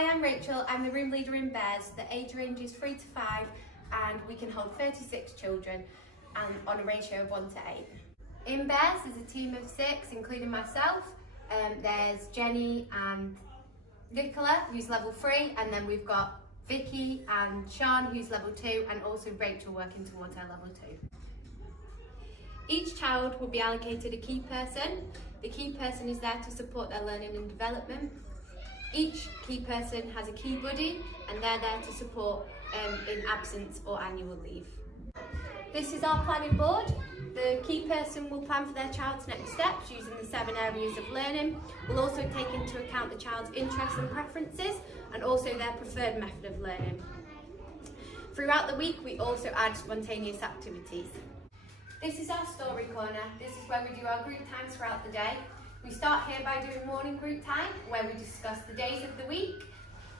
Hi, I'm Rachel. I'm the room leader in Bears. The age range is 3 to 5 and we can hold 36 children and on a ratio of 1 to 8. In Bears there's a team of 6 including myself. There's Jenny and Nicola who's level 3, and then we've got Vicky and Sean who's level 2, and also Rachel working towards her level 2. Each child will be allocated a key person. The key person is there to support their learning and development. Each key person has a key buddy and they're there to support in absence or annual leave. This is our planning board. The key person will plan for their child's next steps using the 7 areas of learning. We'll also take into account the child's interests and preferences and also their preferred method of learning. Throughout the week we also add spontaneous activities. This is our story corner. This is where we do our group times throughout the day. We start here by doing morning group time, where we discuss the days of the week,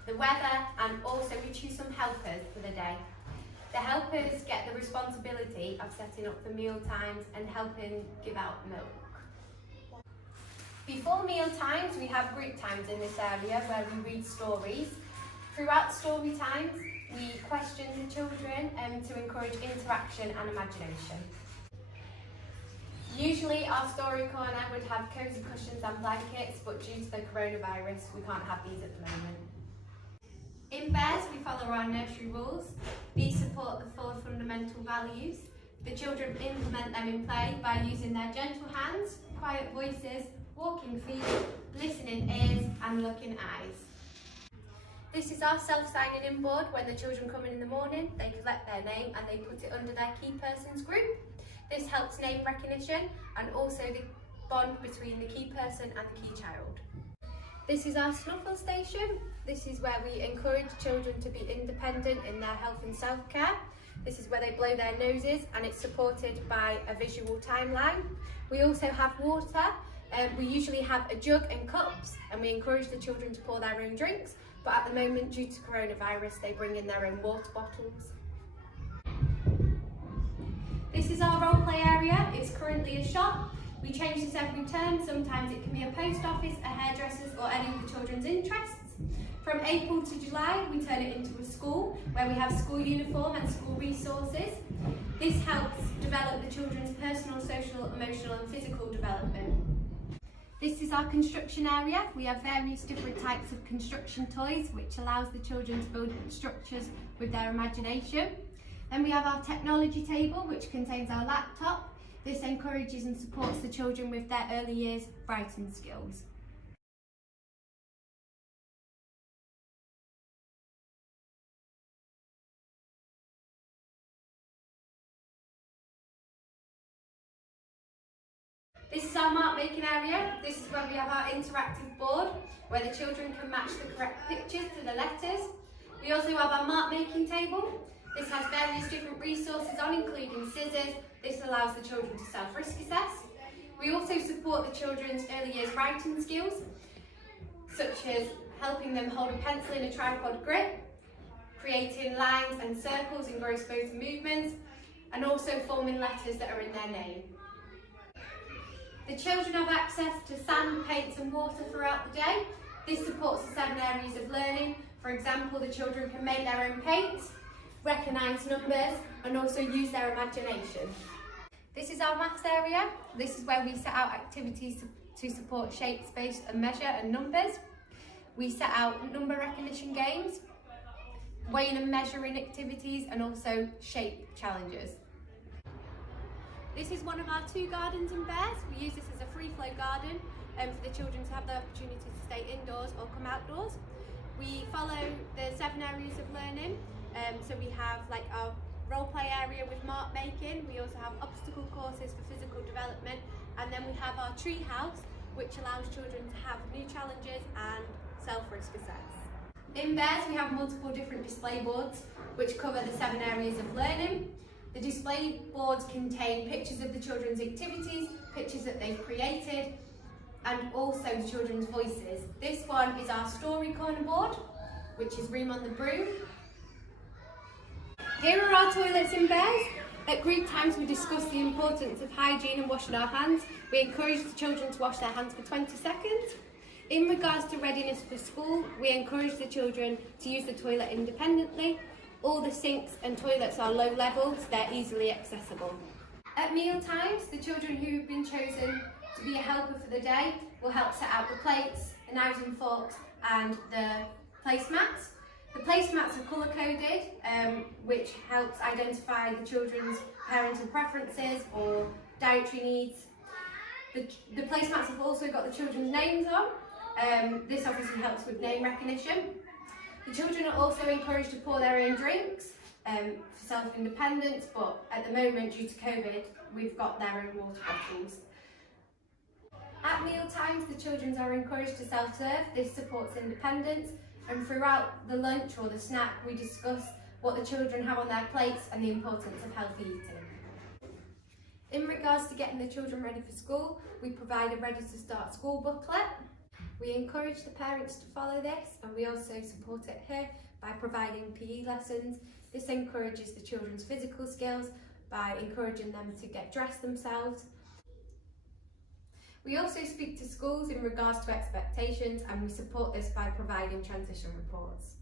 the weather, and also we choose some helpers for the day. The helpers get the responsibility of setting up the meal times and helping give out milk. Before meal times, we have group times in this area where we read stories. Throughout story times, we question the children to encourage interaction and imagination. Usually our story corner would have cosy cushions and blankets, but due to the coronavirus we can't have these at the moment. In Bears we follow our nursery rules. These support the 4 fundamental values. The children implement them in play by using their gentle hands, quiet voices, walking feet, listening ears and looking eyes. This is our self-signing in board. When the children come in the morning, they collect their name and they put it under their key person's group. This helps name recognition and also the bond between the key person and the key child. This is our snuffle station. This is where we encourage children to be independent in their health and self-care. This is where they blow their noses and it's supported by a visual timeline. We also have water. We usually have a jug and cups and we encourage the children to pour their own drinks, but at the moment due to coronavirus they bring in their own water bottles. This is our role play area. It's currently a shop. We change this every term. Sometimes it can be a post office, a hairdresser's or any of the children's interests. From April to July we turn it into a school where we have school uniform and school resources. This helps develop the children's personal, social, emotional and physical development. This is our construction area. We have various different types of construction toys which allows the children to build structures with their imagination. Then we have our technology table which contains our laptop. This encourages and supports the children with their early years writing skills. This is our mark making area. This is where we have our interactive board where the children can match the correct pictures to the letters. We also have our mark making table. This has various different resources on, including scissors. This allows the children to self-risk assess. We also support the children's early years writing skills, such as helping them hold a pencil in a tripod grip, creating lines and circles in gross motor movements, and also forming letters that are in their name. The children have access to sand, paints and water throughout the day. This supports the 7 areas of learning. For example, the children can make their own paints, recognise numbers and also use their imagination. This is our maths area. This is where we set out activities to support shape, space and measure and numbers. We set out number recognition games, weighing and measuring activities and also shape challenges. This is one of our 2 gardens in Bears. We use this as a free flow garden for the children to have the opportunity to stay indoors or come outdoors. We follow the 7 areas of learning. So we have like our role play area with mark making. We also have obstacle courses for physical development, and then we have our tree house which allows children to have new challenges and self-risk assess. In Bears we have multiple different display boards which cover the 7 areas of learning. The display boards contain pictures of the children's activities, pictures that they've created and also the children's voices. This one is our story corner board which is Ream on the Broom. Here are our toilets in Bears. At group times we discuss the importance of hygiene and washing our hands. We encourage the children to wash their hands for 20 seconds. In regards to readiness for school, we encourage the children to use the toilet independently. All the sinks and toilets are low level, so they're easily accessible. At meal times, the children who have been chosen to be a helper for the day will help set out the plates, the knives and forks and the placemats. The placemats are colour coded, which helps identify the children's parental preferences or dietary needs. The placemats have also got the children's names on. This obviously helps with name recognition. The children are also encouraged to pour their own drinks for self-independence, but at the moment, due to COVID, we've got their own water bottles. At meal times, the children are encouraged to self-serve. This supports independence, and throughout the lunch or the snack, we discuss what the children have on their plates and the importance of healthy eating. In regards to getting the children ready for school, we provide a Ready to Start School booklet. We encourage the parents to follow this, and we also support it here by providing PE lessons. This encourages the children's physical skills by encouraging them to get dressed themselves. We also speak to schools in regards to expectations, and we support this by providing transition reports.